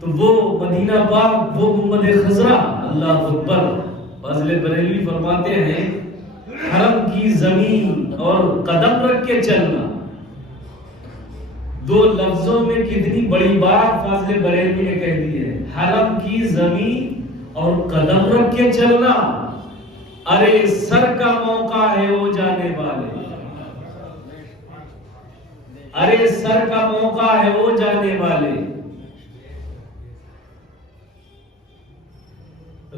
تو وہ مدینہ پاک، وہ گنبد خضرا، اللہ اکبر. فاضل بریلوی فرماتے ہیں حرم کی زمین اور قدم رکھ کے چلنا، دو لفظوں میں کتنی بڑی بات فاضل بریلوی نے کہہ دی ہے. حرم کی زمین اور قدم رکھ کے چلنا، ارے سر کا موقع ہے وہ جانے والے، ارے سر کا موقع ہے وہ جانے والے.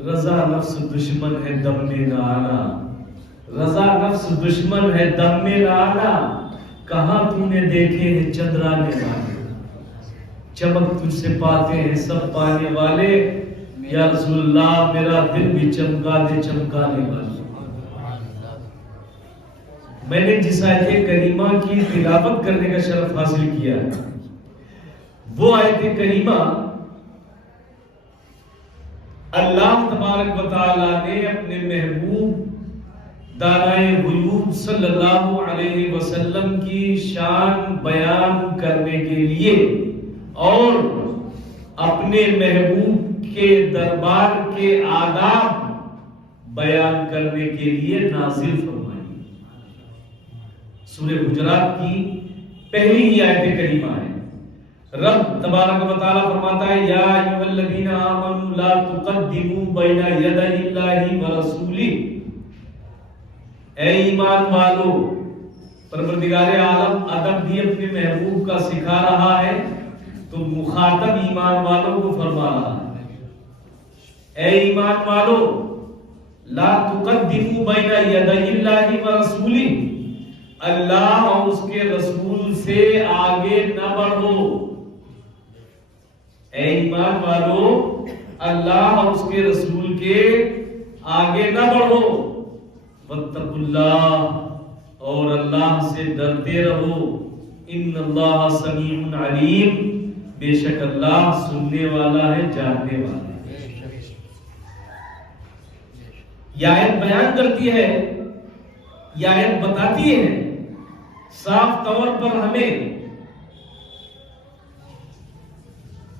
رضا نفس دشمن ہے دم میں نہ آنا، رضا نفس دشمن ہے دم میں نہ آنا. کہاں تم نے دیکھے ہیں چندرانے والے، چمک تجھ سے پاتے ہیں سب پانے والے. یا رسول اللہ میرا دل بھی چمکا دے چمکانے والے. میں نے جس آیت کریمہ کی تلاوت کرنے کا شرف حاصل کیا ہے، وہ آیت کریمہ اللہ تبارک و تعالی نے اپنے محبوب دانائے غیوب صلی اللہ علیہ وسلم کی شان بیان کرنے کے لیے اور اپنے محبوب کے دربار کے آداب بیان کرنے کے لیے نازل فرمائی. سورہ حجرات کی پہلی ہی آیت کریمہ ہے. رب تبارک و تعالی فرماتا ہے یا ایھا الذین آمنوا لا تقدموا بین یدی اللہ ورسولہ. اے ایمان والو، پروردگار عالم ادب بھی اپنے محبوب کا سکھا رہا ہے تو مخاطب ایمان والوں کو فرما رہا ہے. اے ایمان والو لا تقدموا بین یدی اللہ ورسولہ، اللہ اور اس کے رسول سے آگے نہ بڑھو. اے ایمان والو اللہ اور اس کے رسول کے آگے نہ بڑھو. واتقوا اللہ، اور اللہ سے ڈرتے رہو. ان اللہ سمیع علیم، بے شک اللہ سننے والا ہے جاننے والا ہے. یہ آیت بیان کرتی ہے، یہ آیت بتاتی ہے صاف طور پر ہمیں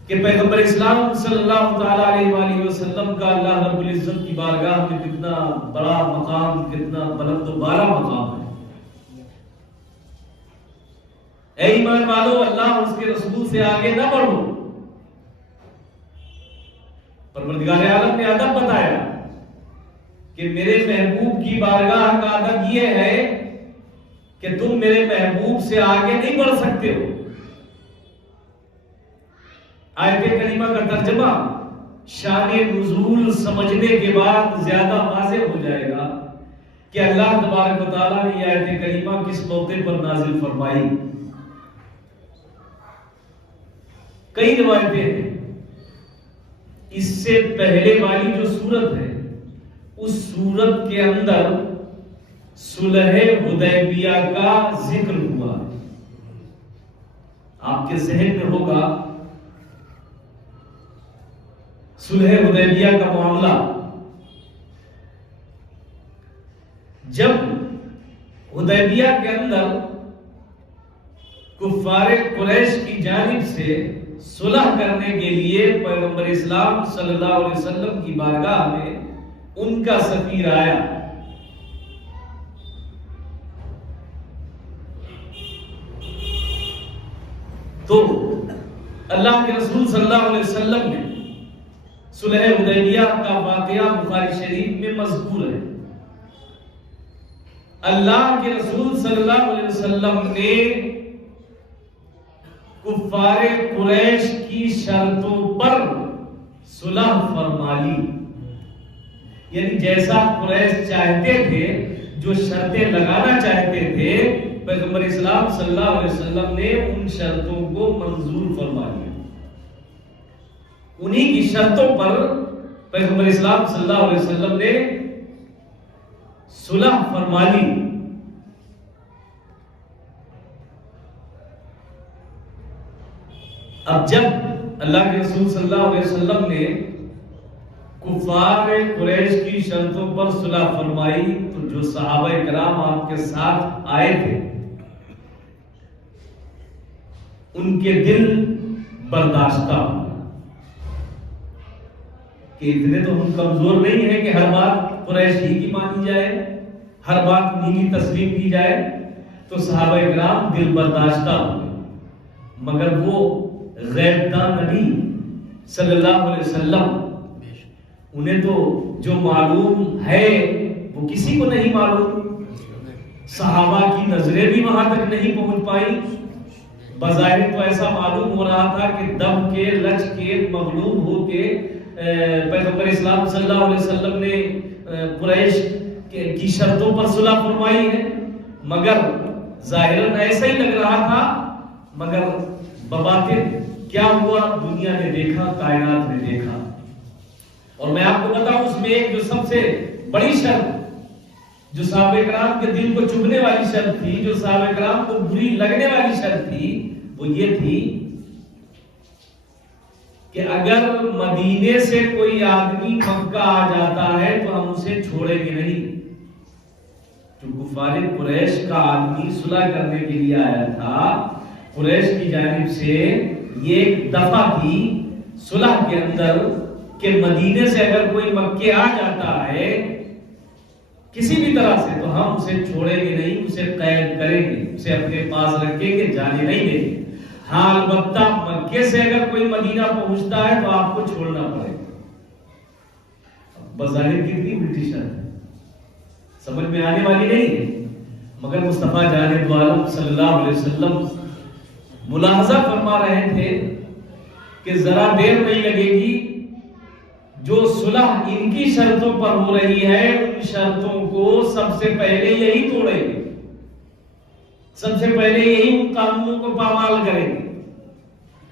کہ پیغمبر اسلام صلی اللہ تعالی علیہ وآلہ وسلم کا اللہ رب العزت کی بارگاہ میں کتنا بڑا مقام، کتنا بلند و بالا مقام ہے. اے ایمان والو اللہ اور اس کے رسول سے آگے نہ بڑھو. پروردگار عالم نے ادب بتایا کہ میرے محبوب کی بارگاہ کا ادب یہ ہے کہ تم میرے محبوب سے آگے نہیں بڑھ سکتے ہو. آیت کریمہ کا ترجمہ شان نزول سمجھنے کے بعد زیادہ واضح ہو جائے گا کہ اللہ تبارک و تعالیٰ نے یہ آیت کریمہ کس موقع پر نازل فرمائی. کئی روایتیں ہیں. اس سے پہلے والی جو سورت ہے اس سورت کے اندر صلح حدیبیہ کا ذکر ہوا. آپ کے ذہن میں ہوگا صلح حدیبیہ کا معاملہ. جب حدیبیہ کے اندر کفار قریش کی جانب سے صلح کرنے کے لیے پیغمبر اسلام صلی اللہ علیہ وسلم کی بارگاہ میں ان کا سفیر آیا. تو اللہ کے رسول صلی اللہ علیہ وسلم نے صلح حدیبیہ کا واقعہ بخاری شریف میں مذکور ہے. اللہ کے رسول صلی اللہ علیہ وسلم نے کفار قریش کی شرطوں پر صلح فرما لی. یعنی جیسا قریش چاہتے تھے، جو شرطیں لگانا چاہتے تھے، پیغمبر اسلام صلی اللہ علیہ وسلم نے ان شرطوں کو منظور فرما لیا. انہی کی شرطوں پر پیغمبر اسلام صلی اللہ علیہ وسلم نے صلح فرما لی. اب جب اللہ کے رسول صلی اللہ علیہ وسلم نے کفار قریش کی شرطوں پر صلح فرمائی تو جو صحابہ کرام آپ کے ساتھ آئے تھے ان کے دل برداشتہ ہوں کہ اتنے تو ہم کمزور نہیں ہیں کہ ہر بات قریش ہی کی مانی جائے، ہر بات نیلی تسلیم کی جائے. تو صحابہ کرام دل برداشتہ ہوئے، مگر وہ غیب داں نبی صلی اللہ علیہ وسلم، انہیں تو جو معلوم ہے وہ کسی کو نہیں معلوم. صحابہ کی نظریں بھی وہاں تک نہیں پہنچ پائی. بظاہر تو ایسا معلوم ہو رہا تھا کہ دب کے لچ کے مغلوب ہو کے پیغمبر اسلام صلی اللہ علیہ وسلم نے قریش کی شرطوں پر صلح فرمائی ہے، مگر ظاہراً ایسا ہی لگ رہا تھا. مگر بباطن کیا ہوا دنیا نے دیکھا، کائنات نے دیکھا. اور میں آپ کو بتاؤں اس میں ایک جو سب سے بڑی شرط جو صحابہ کرام کے دل کو چبھنے والی شرط تھی، جو صحابہ کرام کو بری لگنے والی شرط تھی، وہ یہ تھی کہ اگر مدینے سے کوئی آدمی مکہ آ جاتا ہے تو ہم اسے چھوڑیں گے نہیں. جو کفار قریش کا آدمی صلح کرنے کے لیے آیا تھا، قریش کی جانب سے یہ ایک دفعہ تھی صلح کے اندر کہ مدینے سے اگر کوئی مکے آ جاتا ہے کسی بھی طرح سے تو ہم اسے چھوڑیں گے نہیں، اسے قید کریں گے، اسے اپنے پاس رکھیں گے، جانے نہیں دیں گے. ہاں البتہ مکے سے اگر کوئی مدینہ پہنچتا ہے تو آپ کو چھوڑنا پڑے گا. بظاہر کتنی الٹی شرط ہے، سمجھ میں آنے والی نہیں ہے، مگر مصطفیٰ جان دو عالم صلی اللہ علیہ وسلم ملاحظہ فرما رہے تھے کہ ذرا دیر نہیں لگے گی، جو صلح ان کی شرطوں پر ہو رہی ہے ان شرطوں کو سب سے پہلے یہی توڑیں گے، سب سے پہلے یہی ان قانونوں کو پامال کریں گے.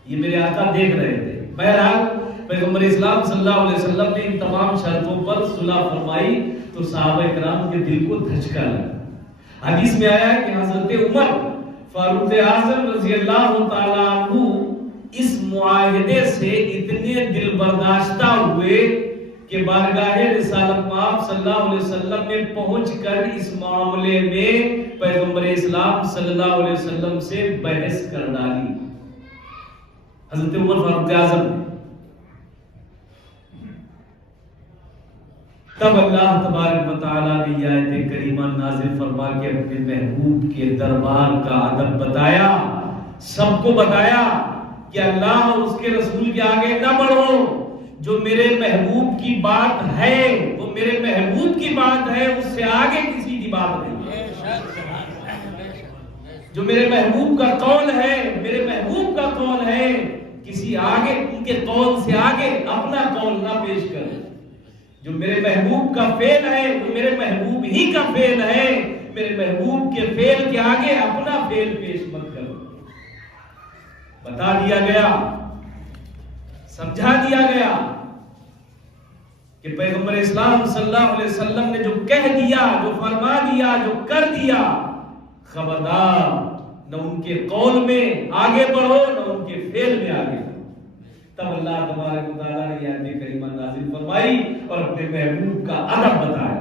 یہ میرے آقا دیکھ رہے تھے. بہرحال پیغمبر اسلام صلی اللہ علیہ وسلم نے ان تمام شرطوں پر صلح فرمائی تو صحابہ کرام کے دل کو دھچکا لگا. حدیث میں آیا ہے کہ حضرت عمر فاروق اعظم رضی اللہ تعالیٰ عنہ اس معاہدے سے اتنے دل برداشتہ ہوئے کہ بارگاہ رسالت مآب صلی اللہ علیہ وسلم میں پہنچ کر اس معاملے میں پیغمبر اسلام صلی اللہ علیہ وسلم سے بحث کر ڈالی. حضرت عمر فاروق اعظم. تب اللہ تبارک و تعالیٰ نے یہ آیت کریمہ نازل فرما کے اپنے محبوب کے دربار کا ادب بتایا، سب کو بتایا کہ اللہ اور اس کے رسول کے آگے نہ بڑھو. جو میرے محبوب کی بات ہے وہ میرے محبوب کی بات ہے، اس سے آگے کسی کی بات نہیں. جو میرے محبوب کا قول ہے، میرے محبوب کا قول ہے، کسی آگے ان کے قول سے آگے اپنا قول نہ پیش کرے. جو میرے محبوب کا فعل ہے وہ میرے محبوب ہی کا فعل ہے، میرے محبوب کے فعل کے آگے اپنا فعل پیش مت کرو. بتا دیا گیا، سمجھا دیا گیا کہ پیغمبر اسلام صلی اللہ علیہ وسلم نے جو کہہ دیا، جو فرما دیا، جو کر دیا، خبردار نہ ان کے قول میں آگے بڑھو نہ ان کے فعل میں آگے بڑھو. تب اللہ تبارک و تعالیٰ نے یہ آیت کریمہ نازل فرمائی اور اپنے محبوب کا ادب بتایا.